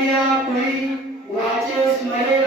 Maria, Queen, watches Mary.